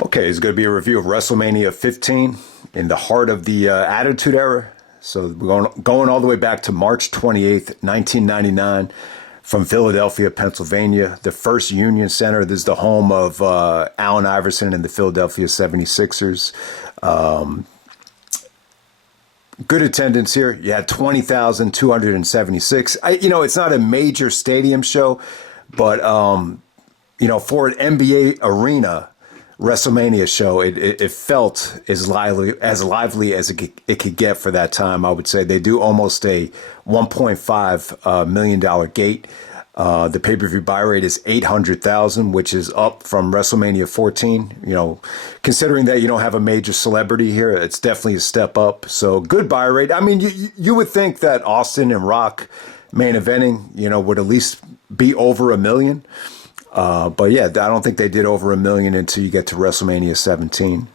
Okay, it's going to be a review of WrestleMania 15 in the heart of the Attitude Era. So we're going all the way back to March 28th, 1999, from Philadelphia, Pennsylvania, the first Union Center. This is the home of Allen Iverson and the Philadelphia 76ers. Good attendance here. You had 20,276. It's not a major stadium show, but, for an NBA arena WrestleMania show, it felt as lively as it could get for that time. I would say they do almost a $1.5 million gate. The pay-per-view buy rate is 800,000, which is up from WrestleMania 14. Considering that you don't have a major celebrity here, it's definitely a step up. So good buy rate. I mean, you would think that Austin and Rock main eventing, would at least be over 1 million. But yeah, I don't think they did over 1 million until you get to WrestleMania 17.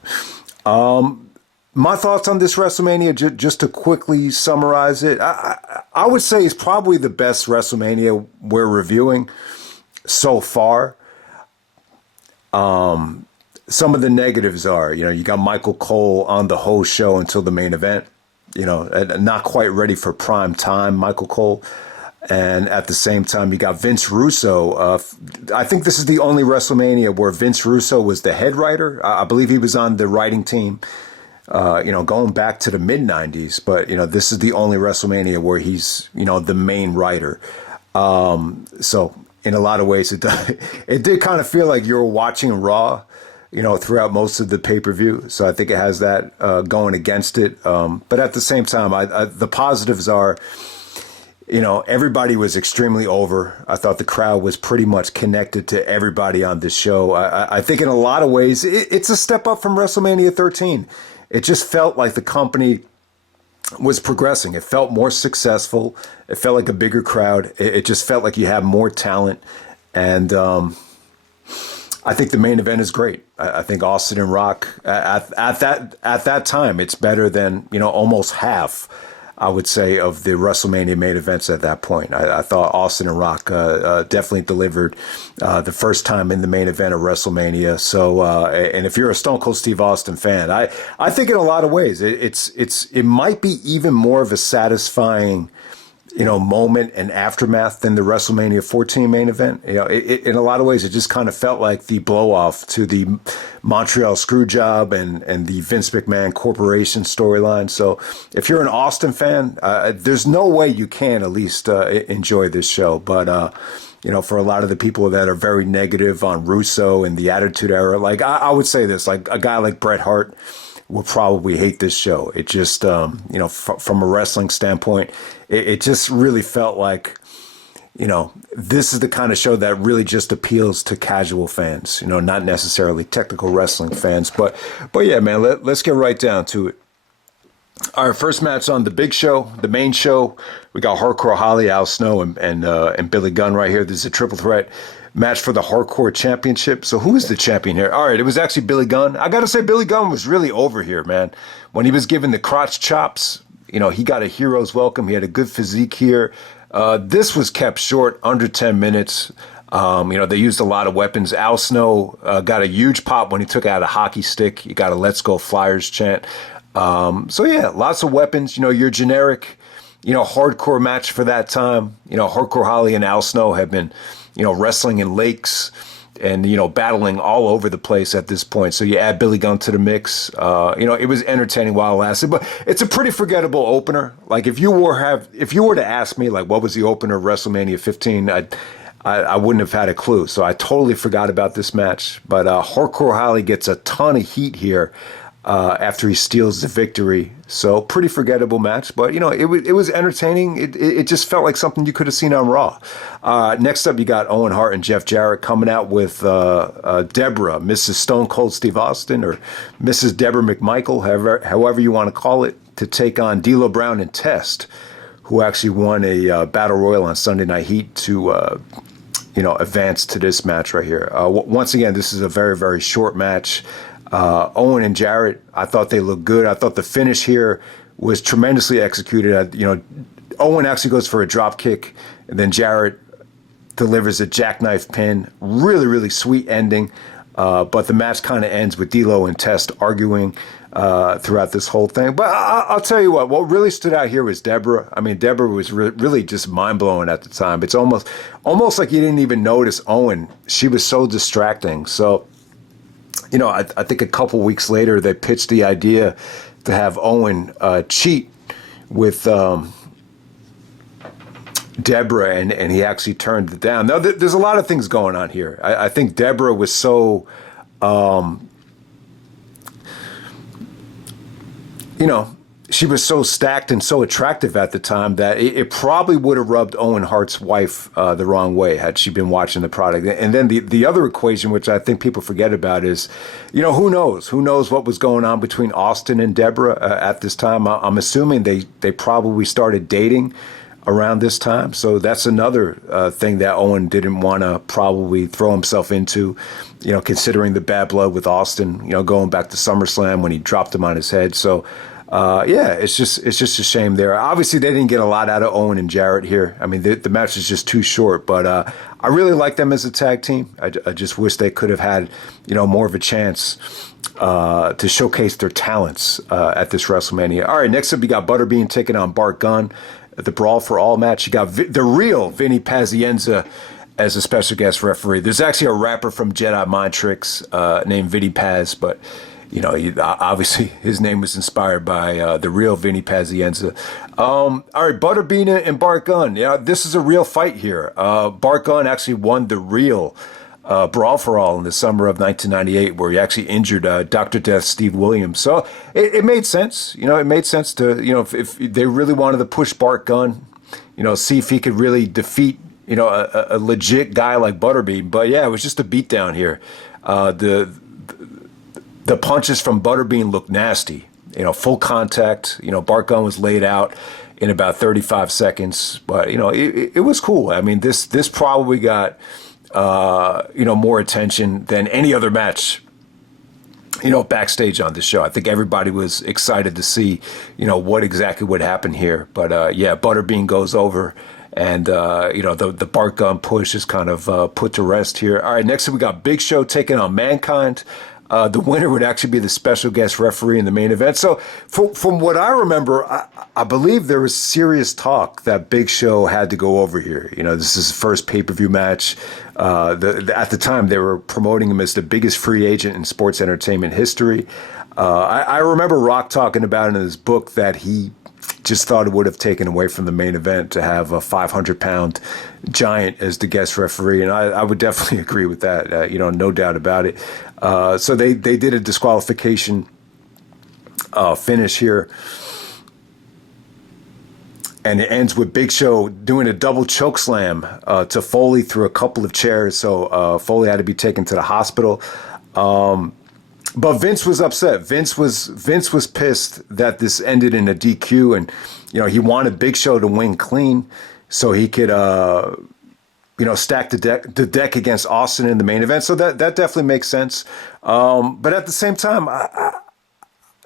My thoughts on this WrestleMania, just to quickly summarize it, I would say it's probably the best WrestleMania we're reviewing so far. Some of the negatives are, you got Michael Cole on the whole show until the main event, not quite ready for prime time, Michael Cole. And at the same time, you got Vince Russo. I think this is the only WrestleMania where Vince Russo was the head writer. I believe he was on the writing team, going back to the mid-90s. But, this is the only WrestleMania where he's, the main writer. So in a lot of ways, it did kind of feel like you were watching Raw, throughout most of the pay-per-view. So I think it has that going against it. But at the same time, the positives are, everybody was extremely over. I thought the crowd was pretty much connected to everybody on this show. I think in a lot of ways, it's a step up from WrestleMania 13. It just felt like the company was progressing. It felt more successful. It felt like a bigger crowd. It just felt like you had more talent. And I think the main event is great. I think Austin and Rock, at that time, it's better than, almost half, I would say, of the WrestleMania main events at that point. I thought Austin and Rock definitely delivered the first time in the main event of WrestleMania. So, and if you're a Stone Cold Steve Austin fan, I think in a lot of ways it might be even more of a satisfying, moment and aftermath than the WrestleMania 14 main event. In a lot of ways, it just kind of felt like the blow off to the Montreal Screwjob and the Vince McMahon Corporation storyline. So if you're an Austin fan, there's no way you can at least enjoy this show. But, for a lot of the people that are very negative on Russo and the Attitude Era, like I would say this, like a guy like Bret Hart will probably hate this show. It just, from a wrestling standpoint, it just really felt like, this is the kind of show that really just appeals to casual fans, not necessarily technical wrestling fans. But yeah, man, let's get right down to it. All right, first match on the big show, the main show. We got Hardcore Holly, Al Snow, and Billy Gunn right here. This is a triple threat match for the Hardcore Championship. So who is the champion here? All right, it was actually Billy Gunn. I got to say, Billy Gunn was really over here, man. When he was given the crotch chops, he got a hero's welcome. He had a good physique here. This was kept short, under 10 minutes. They used a lot of weapons. Al Snow got a huge pop when he took out a hockey stick. You got a "Let's Go Flyers" chant. So yeah, lots of weapons. Your generic, hardcore match for that time. Hardcore Holly and Al Snow have been, wrestling in lakes and, battling all over the place at this point. So you add Billy Gunn to the mix. It was entertaining while it lasted, but it's a pretty forgettable opener. Like if you were to ask me, like, what was the opener of WrestleMania 15, I wouldn't have had a clue. So I totally forgot about this match. But Hardcore Holly gets a ton of heat here after he steals the victory. So pretty forgettable match, but it was entertaining. It just felt like something you could have seen on Raw. Next up, you got Owen Hart and Jeff Jarrett coming out with Debra, Mrs. Stone Cold Steve Austin, or Mrs. Debra McMichael, however you want to call it, to take on D'Lo Brown and Test, who actually won a Battle Royal on Sunday Night Heat to advance to this match right here. Once again, this is a very, very short match. Owen and Jarrett, I thought they looked good. I thought the finish here was tremendously executed. Owen actually goes for a drop kick, and then Jarrett delivers a jackknife pin. Really, really sweet ending. But the match kind of ends with D'Lo and Test arguing throughout this whole thing. But I'll tell you what really stood out here was Debra. I mean, Debra was really just mind-blowing at the time. It's almost like you didn't even notice Owen. She was so distracting. So, you know, I think a couple weeks later, they pitched the idea to have Owen cheat with Debra, and he actually turned it down. Now, there's a lot of things going on here. I think Debra was so... you know, she was so stacked and so attractive at the time that it probably would have rubbed Owen Hart's wife the wrong way had she been watching the product. And then the other equation, which I think people forget about, is, you know, who knows? Who knows what was going on between Austin and Debra at this time? I'm assuming they probably started dating around this time. So that's another thing that Owen didn't want to probably throw himself into, you know, considering the bad blood with Austin, you know, going back to SummerSlam when he dropped him on his head. So, yeah, it's just a shame there. Obviously, they didn't get a lot out of Owen and Jarrett here. I mean, the match was just too short, but I really like them as a tag team. I just wish they could have had, you know, more of a chance to showcase their talents at this WrestleMania. All right, next up, we got Butterbean taking on Bart Gun at the Brawl for All match. You got the real Vinny Pazienza as a special guest referee. There's actually a rapper from Jedi Mind Tricks named Vinny Paz, but, you know, obviously his name was inspired by the real Vinny Pazienza. All right, Butterbean and Bart Gun. Yeah, this is a real fight here. Bart Gun actually won the real Brawl for All in the summer of 1998, where he actually injured Dr. Death Steve Williams. So it made sense. You know, it made sense to, you know, if they really wanted to push Bart Gun, you know, see if he could really defeat, you know, a legit guy like Butterbean. But yeah, it was just a beatdown here. The punches from Butterbean looked nasty. You know, full contact. You know, Bart Gun was laid out in about 35 seconds. But, you know, it was cool. I mean, this probably got, you know, more attention than any other match, you know, backstage on this show. I think everybody was excited to see, you know, what exactly would happen here. But, yeah, Butterbean goes over. And, you know, the Bart Gun push is kind of put to rest here. All right, next up we got Big Show taking on Mankind. The winner would actually be the special guest referee in the main event. So from what I remember, I believe there was serious talk that Big Show had to go over here. You know, this is his first pay-per-view match. At the time, they were promoting him as the biggest free agent in sports entertainment history. I remember Rock talking about in his book that he just thought it would have taken away from the main event to have a 500-pound giant as the guest referee. And I would definitely agree with that, you know, no doubt about it. So they did a disqualification finish here. And it ends with Big Show doing a double choke slam to Foley through a couple of chairs. So Foley had to be taken to the hospital. But Vince was upset. Vince was pissed that this ended in a DQ, and, you know, he wanted Big Show to win clean so he could, you know, stack the deck against Austin in the main event. So that definitely makes sense. But at the same time,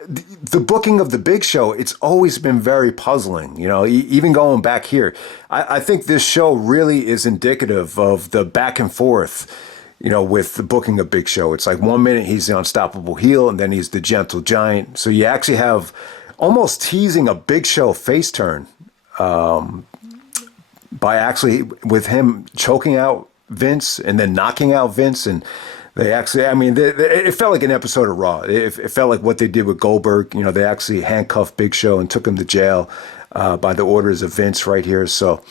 the booking of the Big Show, it's always been very puzzling. You know, even going back here, I think this show really is indicative of the back and forth, you know, with the booking of Big Show. It's like 1 minute he's the unstoppable heel, and then he's the gentle giant. So you actually have almost teasing a Big Show face turn by actually with him choking out Vince and then knocking out Vince. And they actually, I mean, it felt like an episode of Raw. It felt like what they did with Goldberg. You know, they actually handcuffed Big Show and took him to jail by the orders of Vince right here. So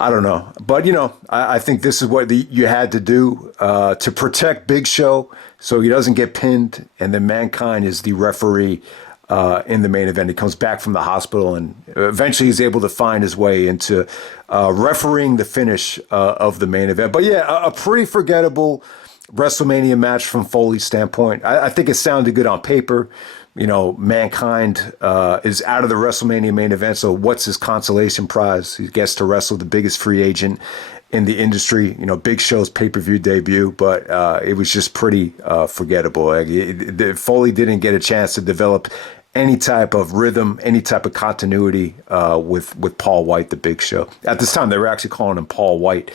I don't know. But, you know, I think this is what you had to do to protect Big Show so he doesn't get pinned. And then Mankind is the referee in the main event. He comes back from the hospital and eventually he's able to find his way into refereeing the finish of the main event. But, yeah, a pretty forgettable WrestleMania match from Foley's standpoint. I think it sounded good on paper. You know, Mankind is out of the WrestleMania main event, so what's his consolation prize? He gets to wrestle the biggest free agent in the industry. You know, Big Show's pay-per-view debut, but it was just pretty forgettable. Like, Foley didn't get a chance to develop any type of rhythm, any type of continuity with Paul White, the Big Show. At this time, they were actually calling him Paul White.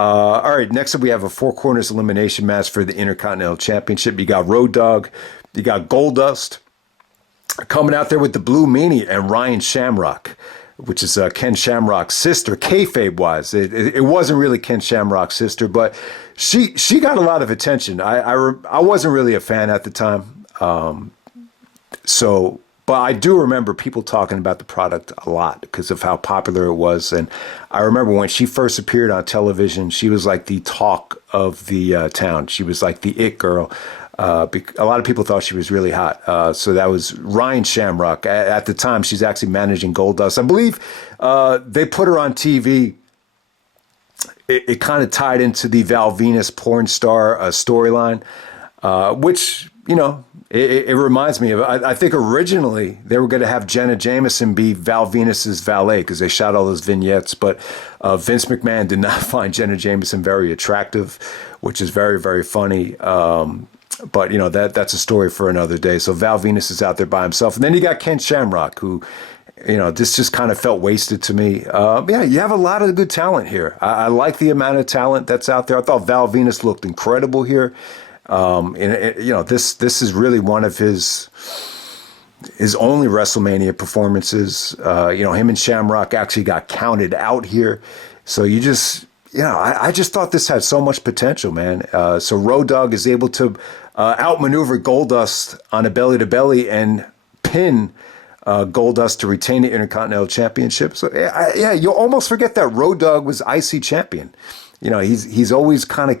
All right, next up we have a Four Corners elimination match for the Intercontinental Championship. You got Road Dogg, you got Goldust coming out there with the Blue Meanie and Ryan Shamrock, which is Ken Shamrock's sister, kayfabe-wise. It wasn't really Ken Shamrock's sister, but she got a lot of attention. I wasn't really a fan at the time, but I do remember people talking about the product a lot because of how popular it was. And I remember when she first appeared on television, she was like the talk of the town. She was like the it girl. A lot of people thought she was really hot. So that was Ryan Shamrock. At the time, she's actually managing Goldust. I believe they put her on TV. It kind of tied into the Val Venus porn star storyline, which, you know, it reminds me of, I think originally they were going to have Jenna Jameson be Val Venus's valet because they shot all those vignettes, but Vince McMahon did not find Jenna Jameson very attractive, which is very, very funny. But, you know, that's a story for another day. So Val Venus is out there by himself. And then you got Ken Shamrock, who, you know, this just kind of felt wasted to me. Yeah, you have a lot of good talent here. I like the amount of talent that's out there. I thought Val Venus looked incredible here. And, you know, this is really one of his only WrestleMania performances. You know, him and Shamrock actually got counted out here. So you just... You know, I just thought this had so much potential, man. So Road Dogg is able to outmaneuver Goldust on a belly-to-belly and pin Goldust to retain the Intercontinental Championship. So, yeah, you'll almost forget that Road Dogg was IC champion. You know, he's always kind of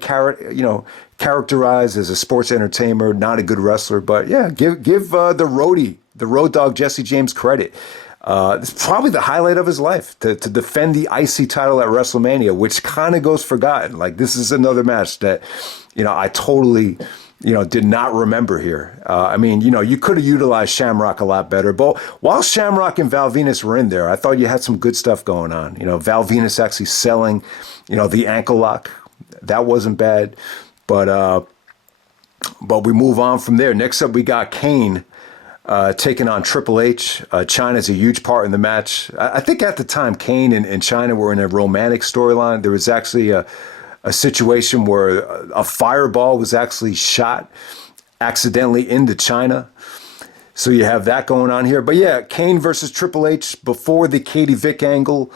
characterized as a sports entertainer, not a good wrestler. But, yeah, give the roadie, the Road Dogg, Jesse James, credit. It's probably the highlight of his life to defend the IC title at WrestleMania, which kind of goes forgotten. Like, this is another match that, you know, I totally, you know, did not remember here. I mean, you know, you could have utilized Shamrock a lot better. But while Shamrock and Val Venus were in there, I thought you had some good stuff going on. You know, Val Venus actually selling, you know, the ankle lock. That wasn't bad. But we move on from there. Next up, we got Kane. Taking on Triple H. China's a huge part in the match. I think at the time, Kane and China were in a romantic storyline. There was actually a situation where a fireball was actually shot accidentally into China. So you have that going on here. But yeah, Kane versus Triple H before the Katie Vick angle.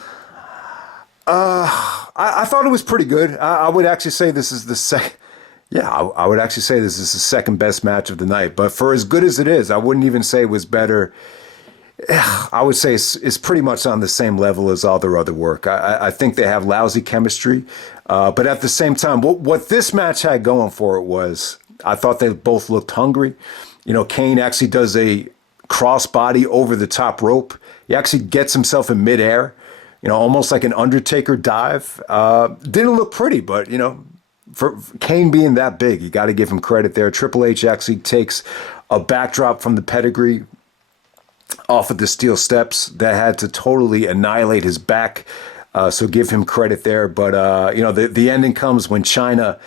I thought it was pretty good. I would actually say this is the second. Yeah, I would actually say this is the second best match of the night. But for as good as it is, I wouldn't even say it was better. I would say it's pretty much on the same level as all their other work. I think they have lousy chemistry. But at the same time, what this match had going for it was I thought they both looked hungry. You know, Kane actually does a crossbody over the top rope. He actually gets himself in midair, you know, almost like an Undertaker dive. Didn't look pretty, but, you know, for Kane being that big, you got to give him credit there. Triple H actually takes a backdrop from the pedigree off of the steel steps that had to totally annihilate his back. So give him credit there. But, you know, the ending comes when China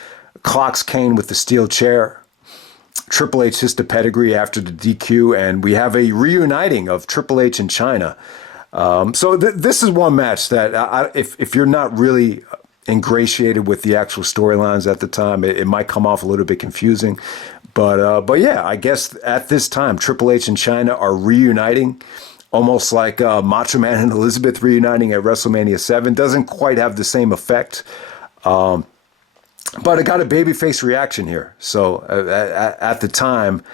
clocks Kane with the steel chair. Triple H hits the pedigree after the DQ, and we have a reuniting of Triple H and China. So this is one match that if you're not really ingratiated with the actual storylines at the time, it might come off a little bit confusing. But yeah, I guess at this time, Triple H and China are reuniting, almost like Macho Man and Elizabeth reuniting at WrestleMania 7. Doesn't quite have the same effect. But it got a babyface reaction here. So at the time,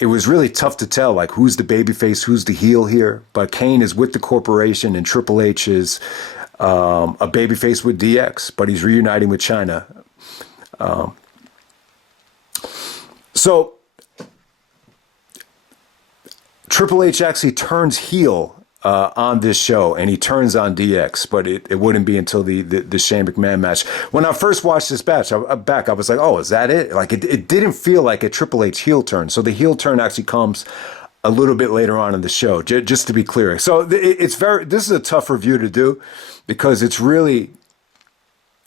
it was really tough to tell, like, who's the babyface, who's the heel here. But Kane is with the corporation, and Triple H is a babyface with DX, but he's reuniting with China. So Triple H actually turns heel on this show, and he turns on DX, but it wouldn't be until the Shane McMahon match. When I first watched this match, I was like, oh, is that it? Like, it didn't feel like a Triple H heel turn. So the heel turn actually comes a little bit later on in the show, just to be clear. So this is a tough review to do because it's really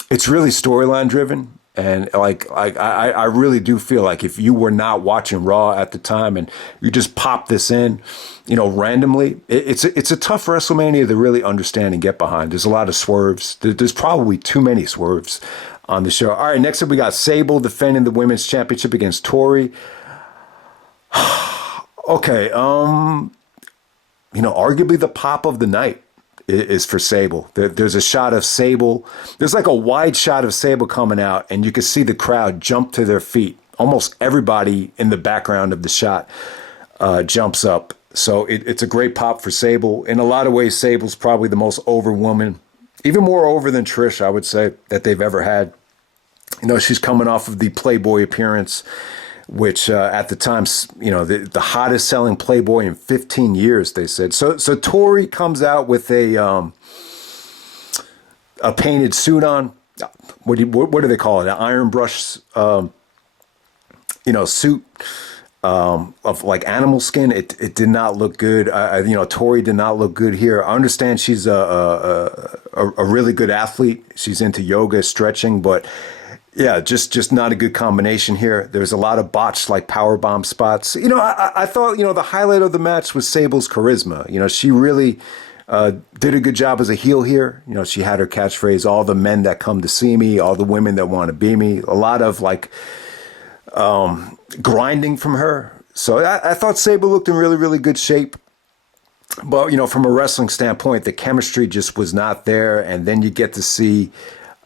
storyline driven. And I really do feel like if you were not watching Raw at the time and you just pop this in, randomly, it's a tough WrestleMania to really understand and get behind. There's a lot of swerves. There's probably too many swerves on the show. All right, next up we got Sable defending the Women's Championship against Tori. Okay, arguably the pop of the night is for Sable. There's a shot of Sable. There's like a wide shot of Sable coming out, and you can see the crowd jump to their feet. Almost everybody in the background of the shot jumps up. So it's a great pop for Sable. In a lot of ways, Sable's probably the most over woman, even more over than Trish, I would say, that they've ever had. She's coming off of the Playboy appearance, which at the time, the hottest selling Playboy in 15 years, they said. So Tori comes out with a painted suit on. What do they call it? An iron brush, suit of like animal skin. It did not look good. Tori did not look good here. I understand she's a really good athlete. She's into yoga, stretching, but yeah, just not a good combination here. There's a lot of botched like powerbomb spots. I thought, the highlight of the match was Sable's charisma. She really did a good job as a heel here. She had her catchphrase, all the men that come to see me, all the women that want to be me. A lot of like grinding from her. So I thought Sable looked in really, really good shape. But, from a wrestling standpoint, the chemistry just was not there. And then you get to see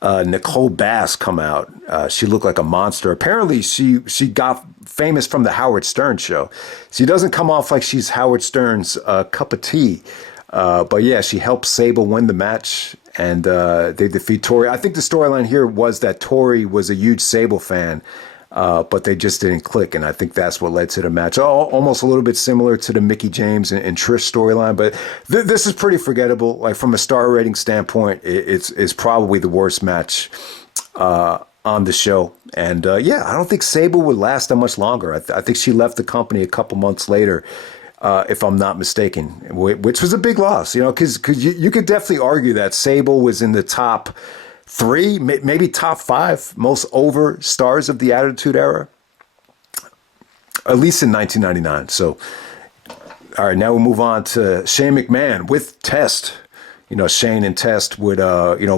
Nicole Bass come out. She looked like a monster. Apparently, she got famous from the Howard Stern show. She doesn't come off like she's Howard Stern's cup of tea. But yeah, she helped Sable win the match, and they defeat Tori. I think the storyline here was that Tori was a huge Sable fan, but they just didn't click, and I think that's what led to the match. Almost a little bit similar to the Mickie James and Trish storyline, but this is pretty forgettable. Like from a star rating standpoint, it's probably the worst match on the show. And I don't think Sable would last that much longer. I think she left the company a couple months later, if I'm not mistaken, which was a big loss. Because you could definitely argue that Sable was in the top 3, maybe top 5 most over stars of the Attitude Era, at least in 1999. So, all right, now we'll move on to Shane McMahon with Test. Shane and Test would,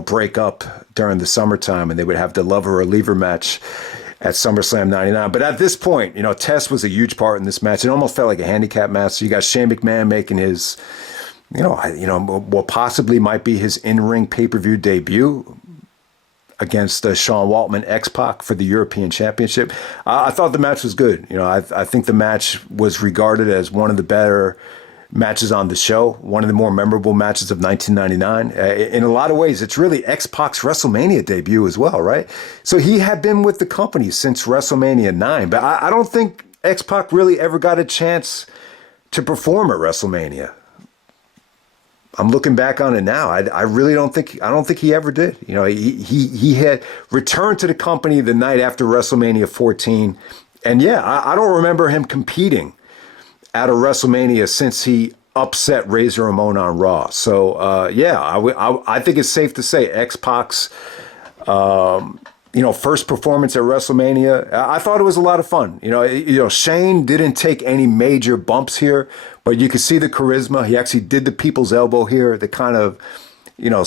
break up during the summertime, and they would have the lover or leaver match at SummerSlam 99. But at this point, Test was a huge part in this match. It almost felt like a handicap match. So you got Shane McMahon making his, what possibly might be his in-ring pay-per-view debut against Sean Waltman, X-Pac, for the European Championship. I thought the match was good. I think the match was regarded as one of the better matches on the show, one of the more memorable matches of 1999. In a lot of ways, it's really X-Pac's WrestleMania debut as well, right? So he had been with the company since WrestleMania 9, but I don't think X-Pac really ever got a chance to perform at WrestleMania. I'm looking back on it now. I really don't think he ever did. He had returned to the company the night after WrestleMania 14. And I don't remember him competing at a WrestleMania since he upset Razor Ramon on Raw. So, I think it's safe to say X-Pac's, first performance at WrestleMania, I thought it was a lot of fun. Shane didn't take any major bumps here, but you could see the charisma. He actually did the people's elbow here that kind of,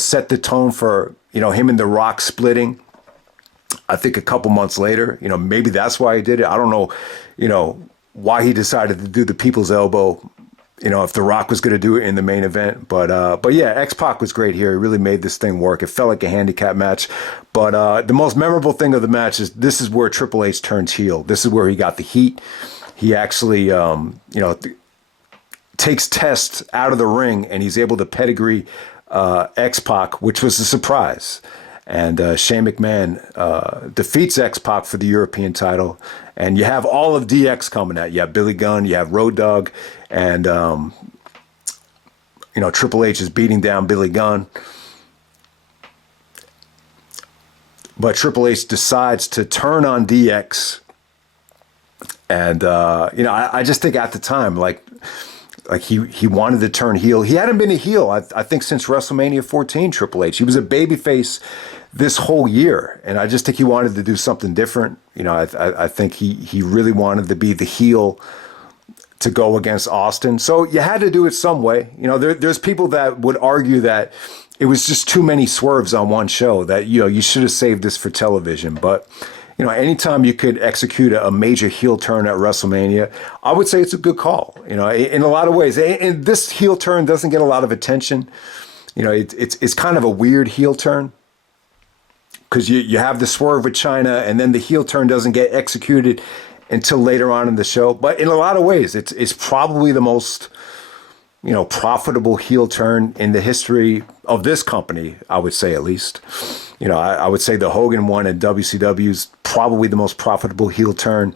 set the tone for, him and The Rock splitting. I think a couple months later, maybe that's why he did it. I don't know, why he decided to do the people's elbow, if The Rock was going to do it in the main event. But X-Pac was great here. He really made this thing work. It felt like a handicap match. But the most memorable thing of the match is this is where Triple H turns heel. This is where he got the heat. He actually, takes Test out of the ring, and he's able to pedigree X-Pac, which was a surprise. And Shane McMahon defeats X-Pac for the European title. And you have all of DX coming at you. You have Billy Gunn, you have Road Dogg, and, Triple H is beating down Billy Gunn. But Triple H decides to turn on DX. And, I just think at the time, like, Like he wanted to turn heel. He hadn't been a heel, I think, since WrestleMania 14. Triple H. He was a babyface this whole year, and I just think he wanted to do something different. You know, I think he really wanted to be the heel to go against Austin. So you had to do it some way. You know, there's people that would argue that it was just too many swerves on one show, that, you know, you should have saved this for television. But, you know, anytime you could execute a major heel turn at WrestleMania, I would say it's a good call, you know, in a lot of ways. And this heel turn doesn't get a lot of attention. You know, it's kind of a weird heel turn, because you have the swerve with China, and then the heel turn doesn't get executed until later on in the show. But in a lot of ways, it's probably the most, you know, profitable heel turn in the history of this company, I would say, at least. You know, I would say the Hogan one at WCW is probably the most profitable heel turn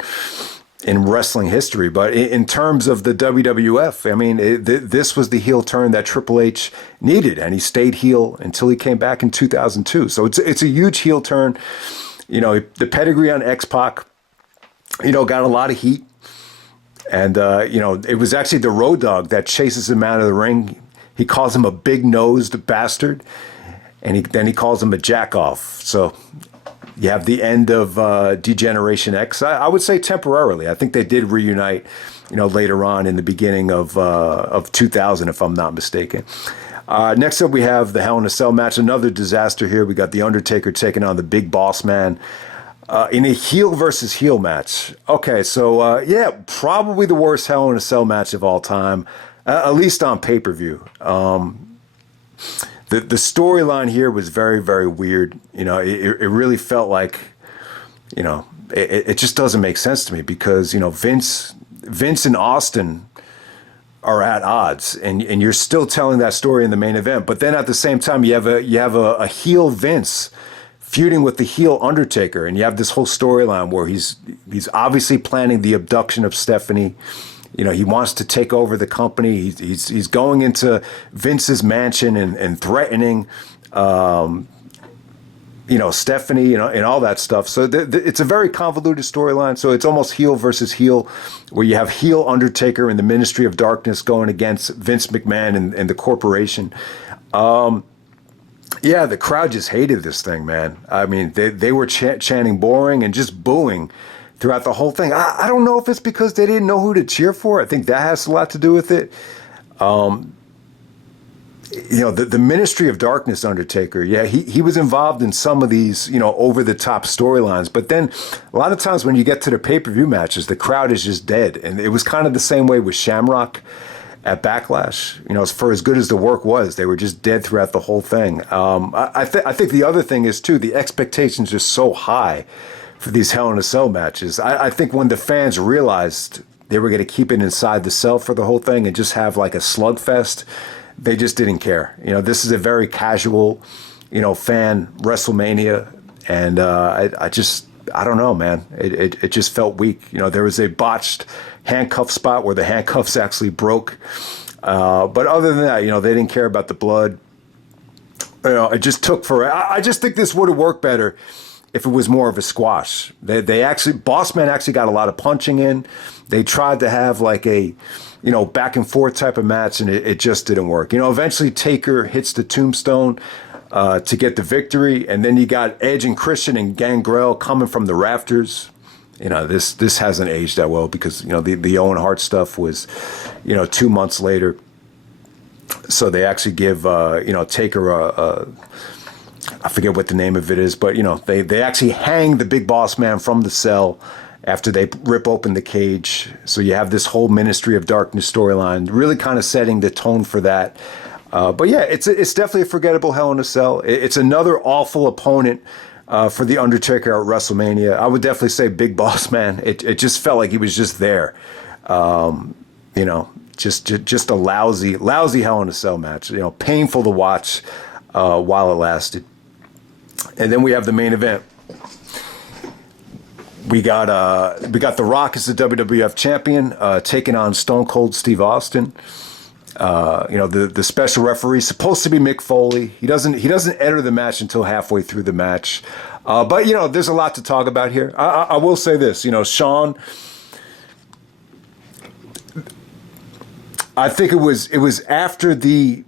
in wrestling history. But in terms of the WWF, I mean, this was the heel turn that Triple H needed, and he stayed heel until he came back in 2002. So it's a huge heel turn. You know, the pedigree on X-Pac, you know, got a lot of heat. And, you know, it was actually the Road Dogg that chases him out of the ring. He calls him a big-nosed bastard, and then he calls him a jack-off. So you have the end of Degeneration X. I would say temporarily. I think they did reunite, you know, later on in the beginning of 2000, if I'm not mistaken. Next up, we have the Hell in a Cell match. Another disaster here. We got The Undertaker taking on the Big Boss Man in a heel versus heel match. Okay, so yeah, probably the worst Hell in a Cell match of all time, at least on pay-per-view. The storyline here was very, very weird. You know, it really felt like, you know, it just doesn't make sense to me, because, you know, Vince and Austin are at odds, and you're still telling that story in the main event. But then at the same time, you have a heel Vince feuding with the heel Undertaker, and you have this whole storyline where he's obviously planning the abduction of Stephanie. You know, he wants to take over the company. He's going into Vince's mansion and threatening, you know, Stephanie, you know, and all that stuff. So it's a very convoluted storyline. So it's almost heel versus heel, where you have heel Undertaker and the Ministry of Darkness going against Vince McMahon and the corporation. Yeah, the crowd just hated this thing, man. I mean, they were chanting boring and just booing throughout the whole thing. I don't know if it's because they didn't know who to cheer for. I think that has a lot to do with it. You know, the Ministry of Darkness Undertaker, yeah, he was involved in some of these, you know, over-the-top storylines. But then a lot of times when you get to the pay-per-view matches, the crowd is just dead. And it was kind of the same way with Shamrock at Backlash. You know, for as good as the work was, they were just dead throughout the whole thing. I think the other thing is, too, the expectations are so high for these Hell in a Cell matches. I think when the fans realized they were going to keep it inside the cell for the whole thing and just have like a slugfest, they just didn't care. You know, this is a very casual, you know, fan WrestleMania, and I don't know, man. It just felt weak. You know, there was a botched handcuff spot where the handcuffs actually broke. But other than that, you know, they didn't care about the blood. You know, it just took forever. I just think this would have worked better if it was more of a squash. They actually, Boss Man actually got a lot of punching in. They tried to have like a, you know, back and forth type of match, and it just didn't work. You know, eventually Taker hits the tombstone to get the victory, and then you got Edge and Christian and Gangrel coming from the rafters. You know, this hasn't aged that well, because, you know, the Owen Hart stuff was, you know, 2 months later. So they actually give, you know, Taker I forget what the name of it is, but, you know, they actually hang the Big Boss Man from the cell after they rip open the cage. So you have this whole Ministry of Darkness storyline, really kind of setting the tone for that. But yeah, it's definitely a forgettable Hell in a Cell. It's another awful opponent for The Undertaker at WrestleMania. I would definitely say Big Boss Man. It just felt like he was just there. You know, just a lousy Hell in a Cell match. You know, painful to watch while it lasted. And then we have the main event. We got The Rock as the WWF champion, taking on Stone Cold Steve Austin. You know, the special referee is supposed to be Mick Foley. He doesn't enter the match until halfway through the match. But, you know, there's a lot to talk about here. I will say this, you know, Sean, I think it was after the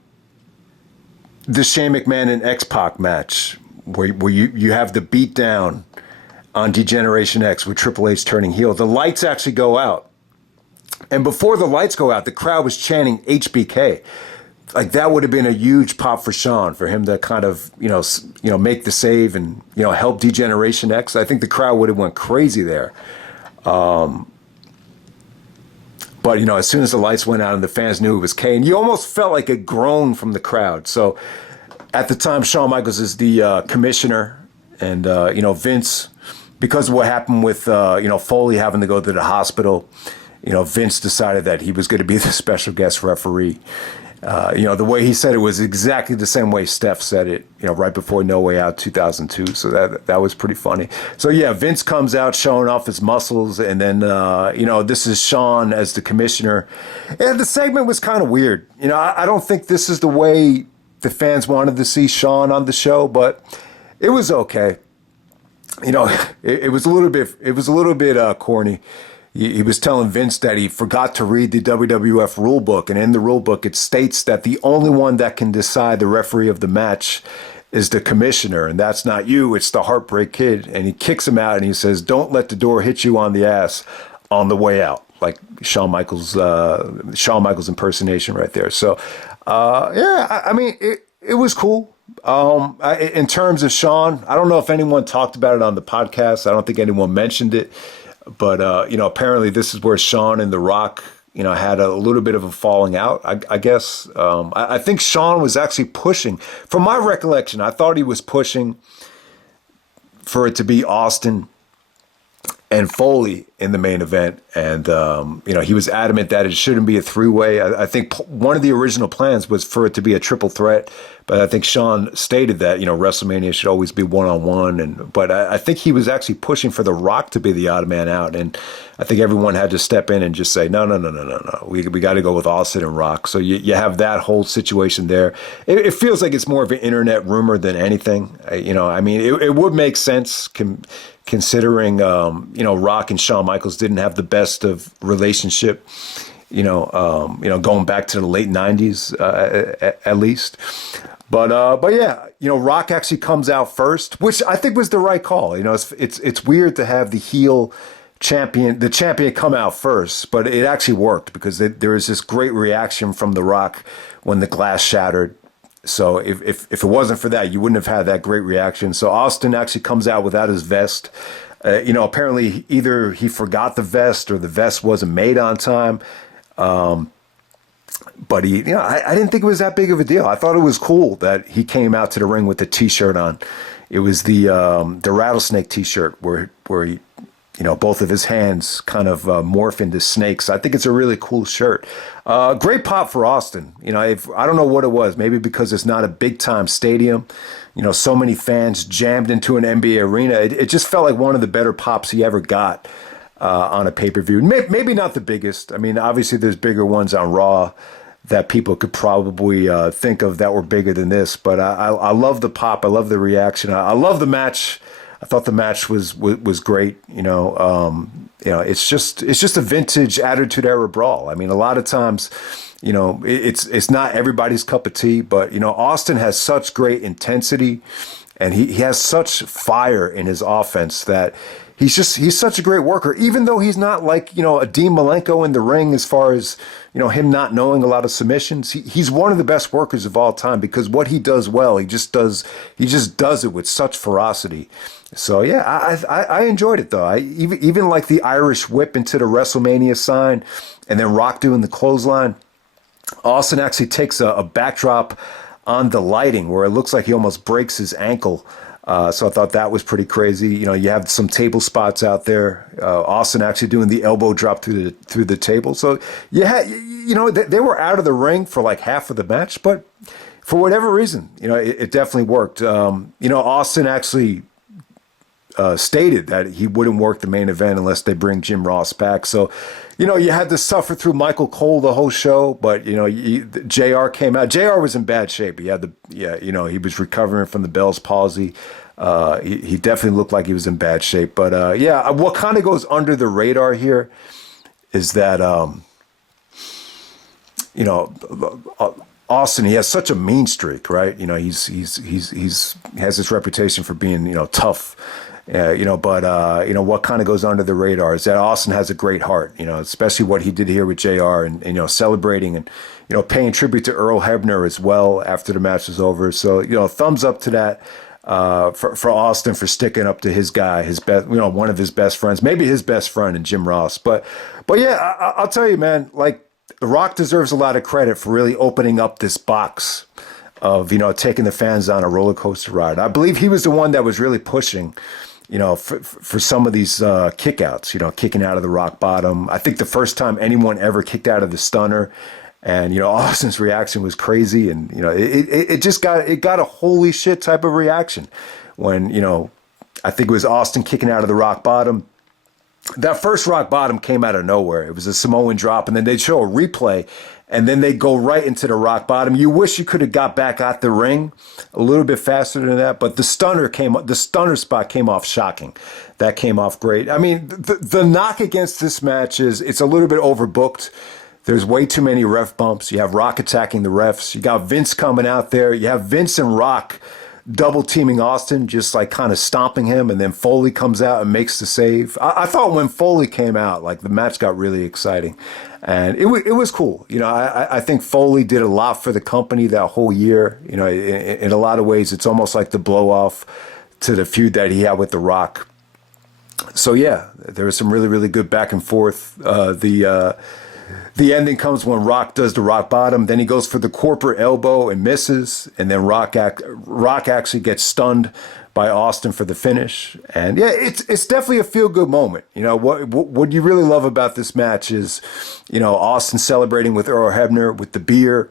Shane McMahon and X-Pac match where you have the beatdown on Degeneration X with Triple H turning heel. The lights actually go out. And before the lights go out, the crowd was chanting HBK. Like, that would have been a huge pop for Shawn, for him to kind of, make the save and, help Degeneration X. I think the crowd would have went crazy there. But, as soon as the lights went out and the fans knew it was Kane, you almost felt like a groan from the crowd. So at the time, Shawn Michaels is the commissioner, and, Vince, because of what happened with, Foley having to go to the hospital, Vince decided that he was going to be the special guest referee. The way he said it was exactly the same way Steph said it, right before No Way Out 2002. So that was pretty funny. So yeah, Vince comes out showing off his muscles, and then this is Shawn as the commissioner. And the segment was kind of weird. I don't think this is the way the fans wanted to see Shawn on the show, but it was okay. It was a little bit corny. He was telling Vince that he forgot to read the WWF rule book, and in the rule book it states that the only one that can decide the referee of the match is the commissioner, and that's not you, it's the Heartbreak Kid. And he kicks him out and he says, "Don't let the door hit you on the ass on the way out." Like Shawn Michaels impersonation right there. So it was cool. In terms of Shawn, I don't know if anyone talked about it on the podcast. I don't think anyone mentioned it. But, apparently this is where Shawn and The Rock, had a little bit of a falling out, I guess. I think Shawn was actually pushing. From my recollection, I thought he was pushing for it to be Austin and Foley in the main event. And, he was adamant that it shouldn't be a three-way. I think one of the original plans was for it to be a triple threat. But I think Shawn stated that, WrestleMania should always be one-on-one. But I think he was actually pushing for The Rock to be the odd man out. And I think everyone had to step in and just say, no. We got to go with Austin and Rock. So you have that whole situation there. It feels like it's more of an internet rumor than anything. It would make sense considering, Rock and Shawn Michaels didn't have the best of relationship. Going back to the late 90s, at least. But yeah, Rock actually comes out first, which I think was the right call. It's weird to have the heel champion, come out first, but it actually worked because there was this great reaction from The Rock when the glass shattered. So if it wasn't for that, you wouldn't have had that great reaction. So Austin actually comes out without his vest. Apparently either he forgot the vest or the vest wasn't made on time. But I didn't think it was that big of a deal. I thought it was cool that he came out to the ring with the T-shirt on. It was the rattlesnake T-shirt where he, both of his hands kind of morph into snakes. I think it's a really cool shirt. Great pop for Austin. I don't know what it was. Maybe because it's not a big time stadium. So many fans jammed into an NBA arena. It just felt like one of the better pops he ever got. On a pay-per-view. Maybe not the biggest. I mean, obviously there's bigger ones on Raw that people could probably think of that were bigger than this. But I love the pop. I love the reaction. I love the match. I thought the match was great. It's just a vintage Attitude Era brawl. I mean, a lot of times, it's not everybody's cup of tea. But Austin has such great intensity, and he has such fire in his offense that. He's such a great worker, even though he's not like, a Dean Malenko in the ring as far as, him not knowing a lot of submissions. He's one of the best workers of all time because what he does well, he just does it with such ferocity. So yeah, I enjoyed it though. I even like the Irish whip into the WrestleMania sign and then Rock doing the clothesline. Austin actually takes a backdrop on the lighting where it looks like he almost breaks his ankle. So I thought that was pretty crazy. You have some table spots out there. Austin actually doing the elbow drop through the table. So yeah, they were out of the ring for like half of the match, but for whatever reason, it definitely worked. Austin actually stated that he wouldn't work the main event unless they bring Jim Ross back. So, you had to suffer through Michael Cole the whole show, but JR came out. JR was in bad shape. He had he was recovering from the Bell's palsy. He definitely looked like he was in bad shape. But yeah, what kind of goes under the radar here is that you know, Austin, he has such a mean streak, right? You know, he has this reputation for being, you know, tough. You know, but you know, what kind of goes under the radar is that Austin has a great heart, you know, especially what he did here with JR and you know, celebrating and, you know, paying tribute to Earl Hebner as well after the match was over. So, you know, thumbs up to that for Austin for sticking up to his guy, his best, you know, one of his best friends, maybe his best friend in Jim Ross. But yeah, I'll tell you, man, like The Rock deserves a lot of credit for really opening up this box of, you know, taking the fans on a roller coaster ride. I believe he was the one that was really pushing, you know, for some of these kickouts, you know, kicking out of the rock bottom. I think the first time anyone ever kicked out of the stunner, and, you know, Austin's reaction was crazy. And, you know, it just got a holy shit type of reaction when, you know, I think it was Austin kicking out of the rock bottom. That first rock bottom came out of nowhere. It was a Samoan drop, and then they'd show a replay, and then they'd go right into the rock bottom. You wish you could have got back out the ring a little bit faster than that, but the stunner spot came off shocking. That came off great. I mean, the knock against this match is it's a little bit overbooked. There's way too many ref bumps. You have Rock attacking the refs. You got Vince coming out there. You have Vince and Rock double teaming Austin, just like kind of stomping him, and then Foley comes out and makes the save. I thought when Foley came out, like the match got really exciting, and it was cool. You know, I think Foley did a lot for the company that whole year. You know, in a lot of ways, it's almost like the blow off to the feud that he had with The Rock. So yeah, there was some really, really good back and forth. The ending comes when Rock does the rock bottom. Then he goes for the corporate elbow and misses. And then Rock actually gets stunned by Austin for the finish. And yeah, it's definitely a feel-good moment. You know, what you really love about this match is, you know, Austin celebrating with Earl Hebner with the beer.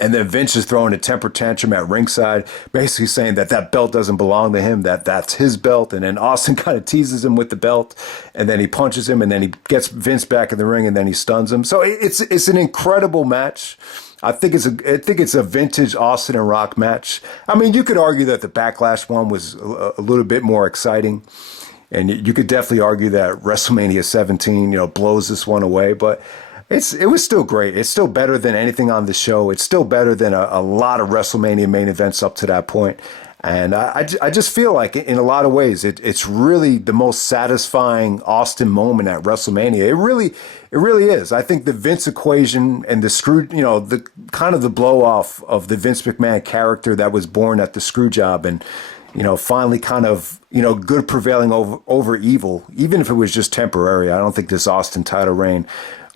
And then Vince is throwing a temper tantrum at ringside, basically saying that belt doesn't belong to him, that's his belt. And then Austin kind of teases him with the belt, and then he punches him, and then he gets Vince back in the ring, and then he stuns him. So it's an incredible match. I think it's a vintage Austin and Rock match. I mean, you could argue that the Backlash one was a little bit more exciting, and you could definitely argue that WrestleMania 17, you know, blows this one away, but it was still great. It's still better than anything on the show. It's still better than a lot of WrestleMania main events up to that point. And I just feel like in a lot of ways, it's really the most satisfying Austin moment at WrestleMania. It really is. I think the Vince equation and the screw, you know, the kind of the blow off of the Vince McMahon character that was born at the screw job, and, you know, finally kind of, you know, good prevailing over evil, even if it was just temporary. I don't think this Austin title reign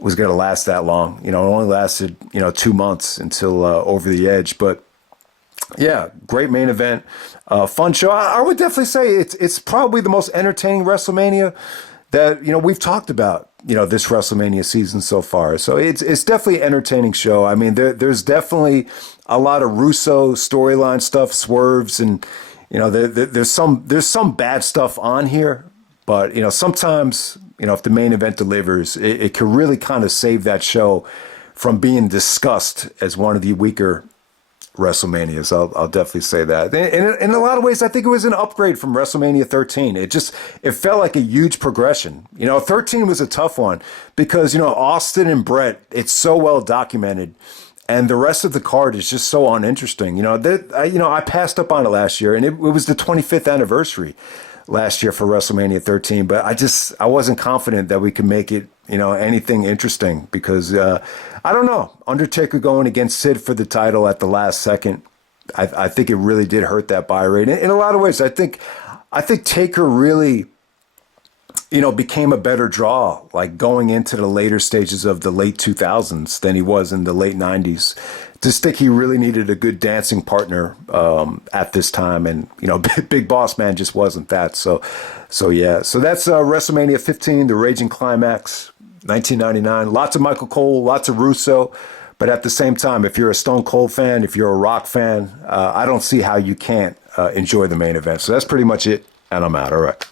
was going to last that long. You know, it only lasted, you know, 2 months until Over the Edge. But yeah, great main event, fun show. I would definitely say it's probably the most entertaining WrestleMania that, you know, we've talked about, you know, this WrestleMania season so far. So it's definitely an entertaining show. I mean, there's definitely a lot of Russo storyline stuff, swerves, and, you know, there's some bad stuff on here, but, you know, sometimes, you know, if the main event delivers, it can really kind of save that show from being discussed as one of the weaker WrestleManias. I'll definitely say that. In a lot of ways, I think it was an upgrade from WrestleMania 13. It felt like a huge progression. You know, 13 was a tough one because, you know, Austin and Brett, it's so well documented, and the rest of the card is just so uninteresting. You know, I passed up on it last year, and it was the 25th anniversary last year for WrestleMania 13, but I wasn't confident that we could make it, you know, anything interesting because I don't know, Undertaker going against Sid for the title at the last second, I think it really did hurt that buy rate. In a lot of ways, I think Taker really, you know, became a better draw, like going into the later stages of the late 2000s than he was in the late 90s. Just think he really needed a good dancing partner at this time, and, you know, Big Boss Man just wasn't that. So yeah. So that's WrestleMania 15, the Raging Climax, 1999. Lots of Michael Cole, lots of Russo, but at the same time, if you're a Stone Cold fan, if you're a Rock fan, I don't see how you can't enjoy the main event. So that's pretty much it, and I'm out. All right.